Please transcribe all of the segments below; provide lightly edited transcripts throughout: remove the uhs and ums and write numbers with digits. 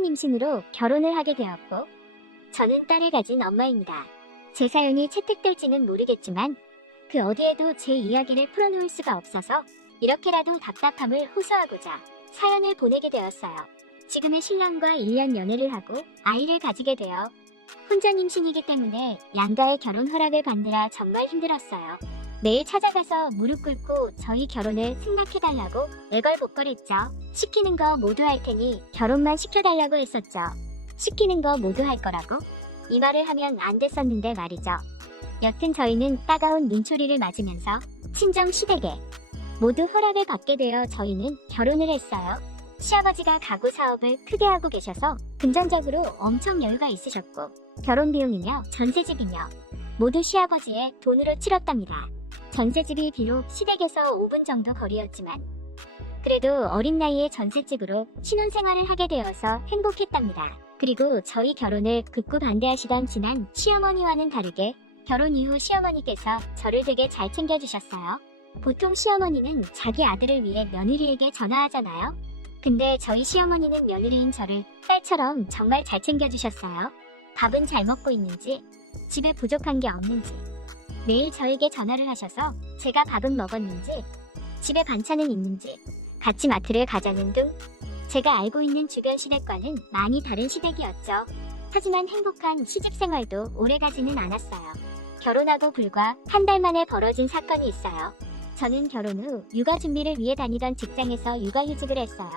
혼전 임신으로 결혼을 하게 되었고 저는 딸을 가진 엄마입니다. 제 사연이 채택될지는 모르겠지만 그 어디에도 제 이야기를 풀어놓을 수가 없어서 이렇게라도 답답함을 호소하고자 사연을 보내게 되었어요. 지금의 신랑과 1년 연애를 하고 아이를 가지게 되어 혼전 임신이기 때문에 양가의 결혼 허락을 받느라 정말 힘들었어요. 매일 찾아가서 무릎 꿇고 저희 결혼을 승낙해달라고 애걸복걸했죠. 시키는 거 모두 할 테니 결혼만 시켜달라고 했었죠. 시키는 거 모두 할 거라고? 이 말을 하면 안 됐었는데 말이죠. 여튼 저희는 따가운 눈초리를 맞으면서 친정 시댁에 모두 허락을 받게 되어 저희는 결혼을 했어요. 시아버지가 가구 사업을 크게 하고 계셔서 금전적으로 엄청 여유가 있으셨고 결혼 비용이며 전세집이며 모두 시아버지의 돈으로 치렀답니다. 전세집이 비록 시댁에서 5분 정도 거리였지만 그래도 어린 나이에 전셋집으로 신혼생활을 하게 되어서 행복했답니다. 그리고 저희 결혼을 극구 반대하시던 친한 시어머니와는 다르게 결혼 이후 시어머니께서 저를 되게 잘 챙겨주셨어요. 보통 시어머니는 자기 아들을 위해 며느리에게 전화하잖아요. 근데 저희 시어머니는 며느리인 저를 딸처럼 정말 잘 챙겨주셨어요. 밥은 잘 먹고 있는지, 집에 부족한 게 없는지, 매일 저에게 전화를 하셔서 제가 밥은 먹었는지, 집에 반찬은 있는지, 같이 마트를 가자는 등 제가 알고 있는 주변 시댁과는 많이 다른 시댁이었죠. 하지만 행복한 시집생활도 오래가지는 않았어요. 결혼하고 불과 한 달 만에 벌어진 사건이 있어요. 저는 결혼 후 육아 준비를 위해 다니던 직장에서 육아휴직을 했어요.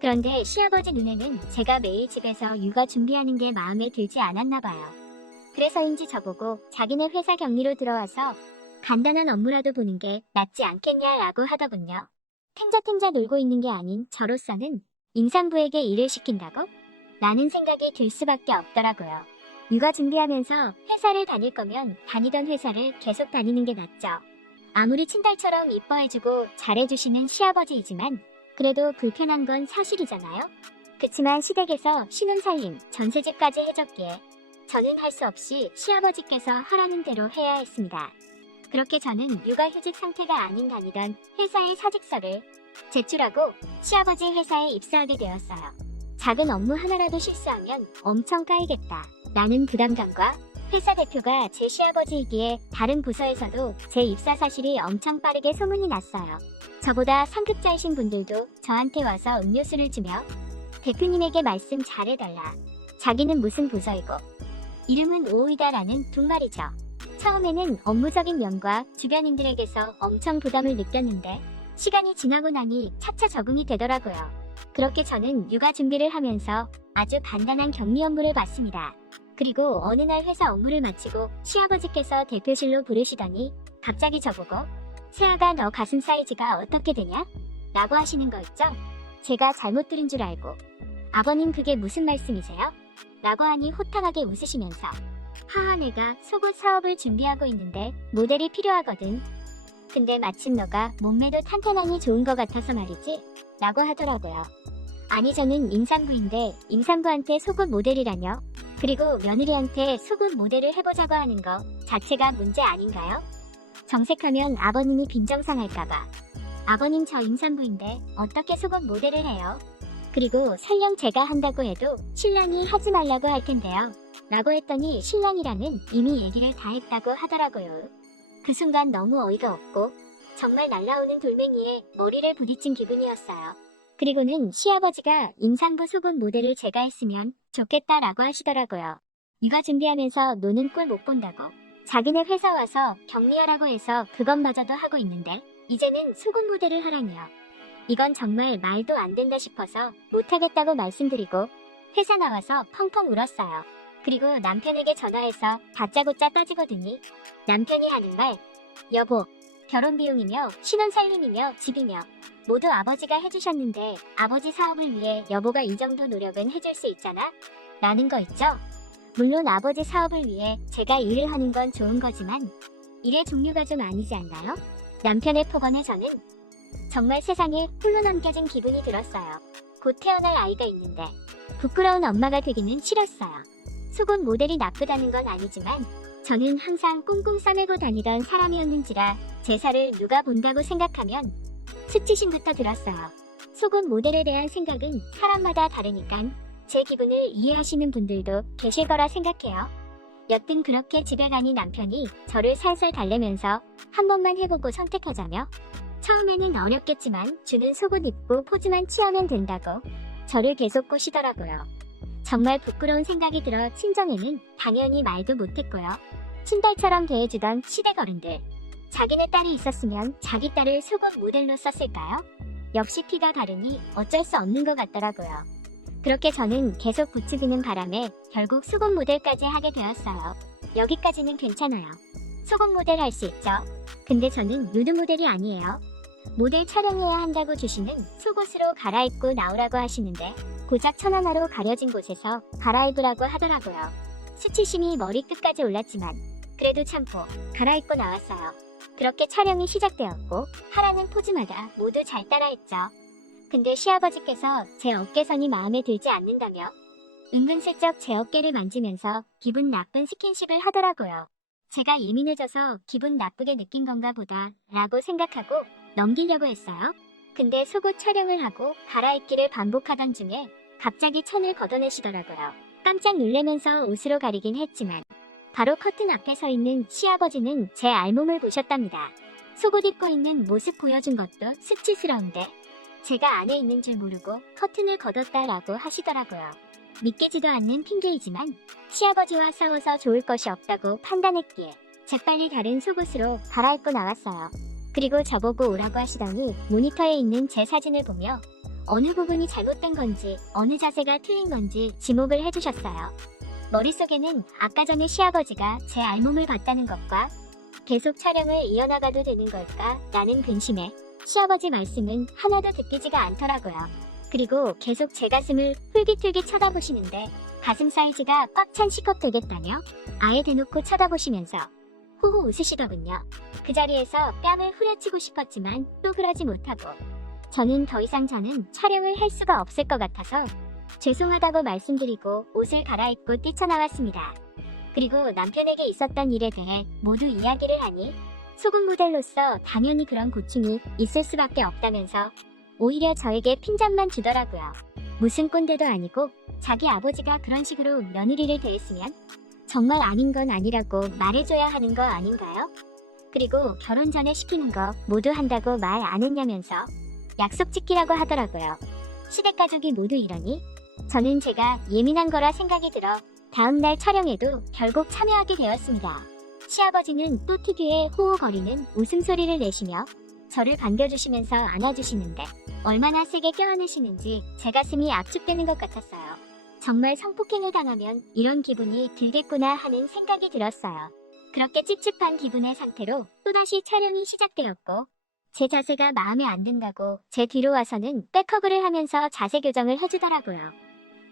그런데 시아버지 눈에는 제가 매일 집에서 육아 준비하는 게 마음에 들지 않았나 봐요. 그래서인지 저보고 자기네 회사 격리로 들어와서 간단한 업무라도 보는 게 낫지 않겠냐라고 하더군요. 탱자탱자 놀고 있는 게 아닌 저로서는 임산부에게 일을 시킨다고? 라는 생각이 들 수밖에 없더라고요. 육아 준비하면서 회사를 다닐 거면 다니던 회사를 계속 다니는 게 낫죠. 아무리 친딸처럼 이뻐해주고 잘해주시는 시아버지이지만 그래도 불편한 건 사실이잖아요. 그치만 시댁에서 신혼살림, 전세집까지 해줬기에 저는 할 수 없이 시아버지께서 하라는 대로 해야 했습니다. 그렇게 저는 육아휴직 상태가 아닌 다니던 회사의 사직서를 제출하고 시아버지 회사에 입사하게 되었어요. 작은 업무 하나라도 실수하면 엄청 까이겠다 라는 부담감과 회사 대표가 제 시아버지이기에 다른 부서에서도 제 입사 사실이 엄청 빠르게 소문이 났어요. 저보다 상급자이신 분들도 저한테 와서 음료수를 주며 대표님에게 말씀 잘해달라. 자기는 무슨 부서이고 이름은 오이다라는 둔말이죠. 처음에는 업무적인 면과 주변인들에게서 엄청 부담을 느꼈는데 시간이 지나고 나니 차차 적응이 되더라고요. 그렇게 저는 육아 준비를 하면서 아주 간단한 격리 업무를 받습니다. 그리고 어느 날 회사 업무를 마치고 시아버지께서 대표실로 부르시더니 갑자기 저보고 세아가 너 가슴 사이즈가 어떻게 되냐? 라고 하시는 거 있죠? 제가 잘못 들은 줄 알고 아버님 그게 무슨 말씀이세요? 라고 하니 호탕하게 웃으시면서 하하 내가 속옷 사업을 준비하고 있는데 모델이 필요하거든. 근데 마침 너가 몸매도 탄탄하니 좋은 것 같아서 말이지? 라고 하더라고요. 아니 저는 임산부인데 임산부한테 속옷 모델이라뇨? 그리고 며느리한테 속옷 모델을 해보자고 하는 거 자체가 문제 아닌가요? 정색하면 아버님이 빈정상할까봐. 아버님 저 임산부인데 어떻게 속옷 모델을 해요? 그리고 설령 제가 한다고 해도 신랑이 하지 말라고 할 텐데요. 라고 했더니 신랑이랑은 이미 얘기를 다 했다고 하더라고요. 그 순간 너무 어이가 없고 정말 날라오는 돌멩이에 머리를 부딪힌 기분이었어요. 그리고는 시아버지가 임산부 속옷 모델을 제가 했으면 좋겠다라고 하시더라고요. 육아 준비하면서 노는 꼴 못 본다고. 자기네 회사 와서 격리하라고 해서 그것마저도 하고 있는데 이제는 속옷 모델을 하라니요. 이건 정말 말도 안 된다 싶어서 못하겠다고 말씀드리고 회사 나와서 펑펑 울었어요. 그리고 남편에게 전화해서 다짜고짜 따지거든요. 남편이 하는 말, 여보, 결혼 비용이며 신혼살림이며 집이며 모두 아버지가 해주셨는데 아버지 사업을 위해 여보가 이 정도 노력은 해줄 수 있잖아? 라는 거 있죠? 물론 아버지 사업을 위해 제가 일을 하는 건 좋은 거지만 일의 종류가 좀 아니지 않나요? 남편의 폭언에 저는 정말 세상에 홀로 남겨진 기분이 들었어요. 곧 태어날 아이가 있는데 부끄러운 엄마가 되기는 싫었어요. 속옷 모델이 나쁘다는 건 아니지만 저는 항상 꽁꽁 싸매고 다니던 사람이었는지라 제사를 누가 본다고 생각하면 수치심부터 들었어요. 속옷 모델에 대한 생각은 사람마다 다르니깐 제 기분을 이해하시는 분들도 계실 거라 생각해요. 여튼 그렇게 집에 가니 남편이 저를 살살 달래면서 한 번만 해보고 선택하자며 처음에는 어렵겠지만 주는 속옷 입고 포즈만 취하면 된다고 저를 계속 꼬시더라고요. 정말 부끄러운 생각이 들어 친정에는 당연히 말도 못했고요. 친딸처럼 대해주던 시댁 어른들. 자기네 딸이 있었으면 자기 딸을 속옷 모델로 썼을까요? 역시 피가 다르니 어쩔 수 없는 것 같더라고요. 그렇게 저는 계속 부추기는 바람에 결국 속옷 모델까지 하게 되었어요. 여기까지는 괜찮아요. 속옷 모델 할 수 있죠. 근데 저는 누드 모델이 아니에요. 모델 촬영해야 한다고 주시는 속옷으로 갈아입고 나오라고 하시는데 고작 천 하나로 가려진 곳에서 갈아입으라고 하더라고요. 수치심이 머리 끝까지 올랐지만 그래도 참고 갈아입고 나왔어요. 그렇게 촬영이 시작되었고 하라는 포즈마다 모두 잘 따라했죠. 근데 시아버지께서 제 어깨선이 마음에 들지 않는다며 은근슬쩍 제 어깨를 만지면서 기분 나쁜 스킨십을 하더라고요. 제가 예민해져서 기분 나쁘게 느낀 건가 보다 라고 생각하고 넘기려고 했어요. 근데 속옷 촬영을 하고 갈아입기를 반복하던 중에 갑자기 천을 걷어내시더라고요. 깜짝 놀라면서 옷으로 가리긴 했지만 바로 커튼 앞에 서 있는 시아버지는 제 알몸을 보셨답니다. 속옷 입고 있는 모습 보여준 것도 수치스러운데 제가 안에 있는 줄 모르고 커튼을 걷었다라고 하시더라고요. 믿기지도 않는 핑계이지만 시아버지와 싸워서 좋을 것이 없다고 판단했기에 재빨리 다른 속옷으로 갈아입고 나왔어요. 그리고 저보고 오라고 하시더니 모니터에 있는 제 사진을 보며 어느 부분이 잘못된 건지 어느 자세가 틀린 건지 지목을 해주셨어요. 머릿속에는 아까 전에 시아버지가 제 알몸을 봤다는 것과 계속 촬영을 이어나가도 되는 걸까 라는 근심에 시아버지 말씀은 하나도 듣기지가 않더라고요. 그리고 계속 제 가슴을 훌깃훌깃 쳐다보시는데 가슴 사이즈가 꽉 찬 C컵 되겠다며 아예 대놓고 쳐다보시면서 호호 웃으시더군요. 그 자리에서 뺨을 후려치고 싶었지만 또 그러지 못하고 저는 더 이상 촬영을 할 수가 없을 것 같아서 죄송하다고 말씀드리고 옷을 갈아입고 뛰쳐나왔습니다. 그리고 남편에게 있었던 일에 대해 모두 이야기를 하니 속옷 모델로서 당연히 그런 고충이 있을 수밖에 없다면서 오히려 저에게 핀잔만 주더라고요. 무슨 꼰대도 아니고 자기 아버지가 그런 식으로 며느리를 대했으면 정말 아닌 건 아니라고 말해줘야 하는 거 아닌가요? 그리고 결혼 전에 시키는 거 모두 한다고 말 안 했냐면서 약속 지키라고 하더라고요. 시댁 가족이 모두 이러니 저는 제가 예민한 거라 생각이 들어 다음날 촬영에도 결국 참여하게 되었습니다. 시아버지는 또 특유의 호호거리는 웃음소리를 내시며 저를 반겨주시면서 안아주시는데 얼마나 세게 껴안으시는지 제 가슴이 압축되는 것 같았어요. 정말 성폭행을 당하면 이런 기분이 들겠구나 하는 생각이 들었어요. 그렇게 찝찝한 기분의 상태로 또다시 촬영이 시작되었고 제 자세가 마음에 안 든다고 제 뒤로 와서는 백허그를 하면서 자세 교정을 해주더라고요.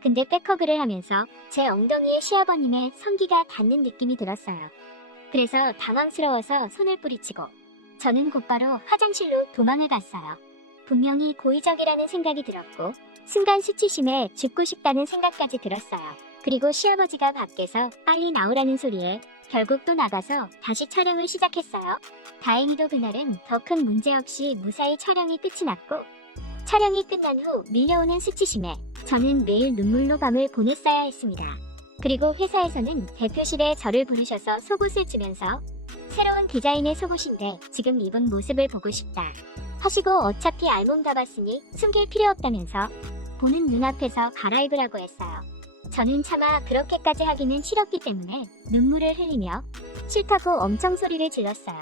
근데 백허그를 하면서 제 엉덩이에 시아버님의 성기가 닿는 느낌이 들었어요. 그래서 당황스러워서 손을 뿌리치고 저는 곧바로 화장실로 도망을 갔어요. 분명히 고의적이라는 생각이 들었고 순간 수치심에 죽고 싶다는 생각까지 들었어요. 그리고 시아버지가 밖에서 빨리 나오라는 소리에 결국 또 나가서 다시 촬영을 시작했어요. 다행히도 그날은 더 큰 문제 없이 무사히 촬영이 끝이 났고 촬영이 끝난 후 밀려오는 수치심에 저는 매일 눈물로 밤을 보냈어야 했습니다. 그리고 회사에서는 대표실에 저를 부르셔서 속옷을 주면서 새로운 디자인의 속옷인데 지금 입은 모습을 보고 싶다 하시고 어차피 알몸 다 봤으니 숨길 필요 없다면서 보는 눈앞에서 갈아입으라고 했어요. 저는 차마 그렇게까지 하기는 싫었기 때문에 눈물을 흘리며 싫다고 엄청 소리를 질렀어요.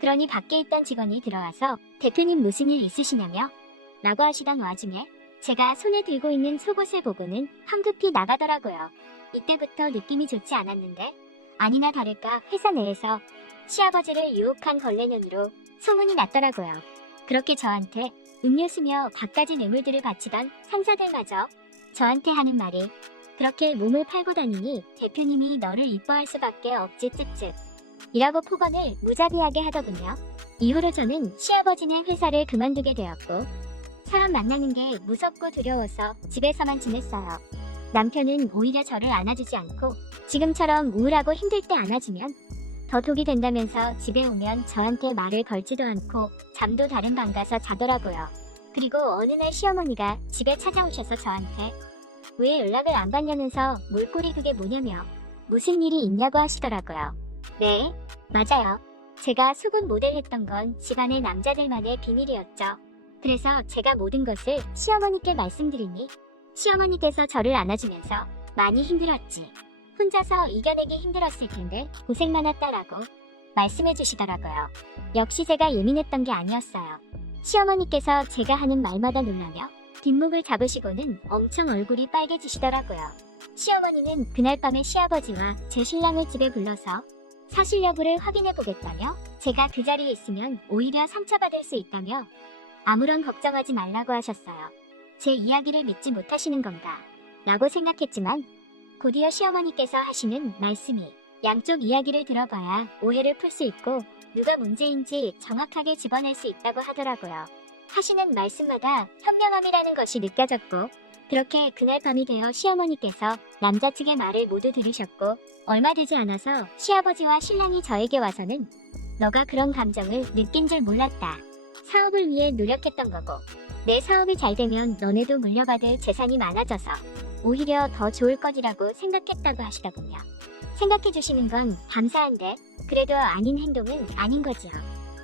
그러니 밖에 있던 직원이 들어와서 대표님 무슨 일 있으시냐며 라고 하시던 와중에 제가 손에 들고 있는 속옷을 보고는 황급히 나가더라고요. 이때부터 느낌이 좋지 않았는데 아니나 다를까 회사 내에서 시아버지를 유혹한 걸레년으로 소문이 났더라고요. 그렇게 저한테 음료수며 갖가지 뇌물들을 바치던 상사들마저 저한테 하는 말이 그렇게 몸을 팔고 다니니 대표님이 너를 이뻐할 수밖에 없지 쯧쯧 이라고 폭언을 무자비하게 하더군요. 이후로 저는 시아버지네 회사를 그만두게 되었고 사람 만나는 게 무섭고 두려워서 집에서만 지냈어요. 남편은 오히려 저를 안아주지 않고 지금처럼 우울하고 힘들 때 안아주면 더 독이 된다면서 집에 오면 저한테 말을 걸지도 않고 잠도 다른 방 가서 자더라고요. 그리고 어느 날 시어머니가 집에 찾아오셔서 저한테 왜 연락을 안 받냐면서 몰골이 그게 뭐냐며 무슨 일이 있냐고 하시더라고요. 네, 맞아요. 제가 속은 모델 했던 건 집안의 남자들만의 비밀이었죠. 그래서 제가 모든 것을 시어머니께 말씀드리니 시어머니께서 저를 안아주면서 많이 힘들었지. 혼자서 이겨내기 힘들었을 텐데 고생 많았다라고 말씀해 주시더라고요. 역시 제가 예민했던 게 아니었어요. 시어머니께서 제가 하는 말마다 놀라며 뒷목을 잡으시고는 엄청 얼굴이 빨개지시더라고요. 시어머니는 그날 밤에 시아버지와 제 신랑을 집에 불러서 사실 여부를 확인해 보겠다며 제가 그 자리에 있으면 오히려 상처받을 수 있다며 아무런 걱정하지 말라고 하셨어요. 제 이야기를 믿지 못하시는 건가 라고 생각했지만 곧이어 시어머니께서 하시는 말씀이 양쪽 이야기를 들어봐야 오해를 풀 수 있고 누가 문제인지 정확하게 집어낼 수 있다고 하더라고요. 하시는 말씀마다 현명함이라는 것이 느껴졌고 그렇게 그날 밤이 되어 시어머니께서 남자 측의 말을 모두 들으셨고 얼마 되지 않아서 시아버지와 신랑이 저에게 와서는 너가 그런 감정을 느낀 줄 몰랐다. 사업을 위해 노력했던 거고 내 사업이 잘 되면 너네도 물려받을 재산이 많아져서 오히려 더 좋을 것이라고 생각했다고 하시더군요. 생각해 주시는 건 감사한데 그래도 아닌 행동은 아닌 거지요.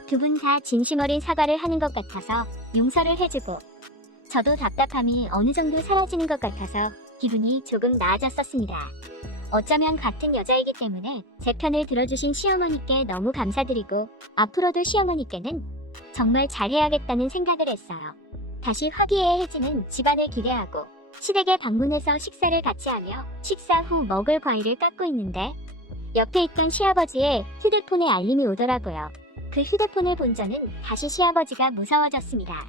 두 분 다 진심 어린 사과를 하는 것 같아서 용서를 해주고 저도 답답함이 어느 정도 사라지는 것 같아서 기분이 조금 나아졌었습니다. 어쩌면 같은 여자이기 때문에 제 편을 들어주신 시어머니께 너무 감사드리고 앞으로도 시어머니께는 정말 잘해야겠다는 생각을 했어요. 다시 화기애애해지는 집안을 기대하고 시댁에 방문해서 식사를 같이 하며 식사 후 먹을 과일을 깎고 있는데 옆에 있던 시아버지의 휴대폰에 알림이 오더라고요. 그 휴대폰을 본 저는 다시 시아버지가 무서워졌습니다.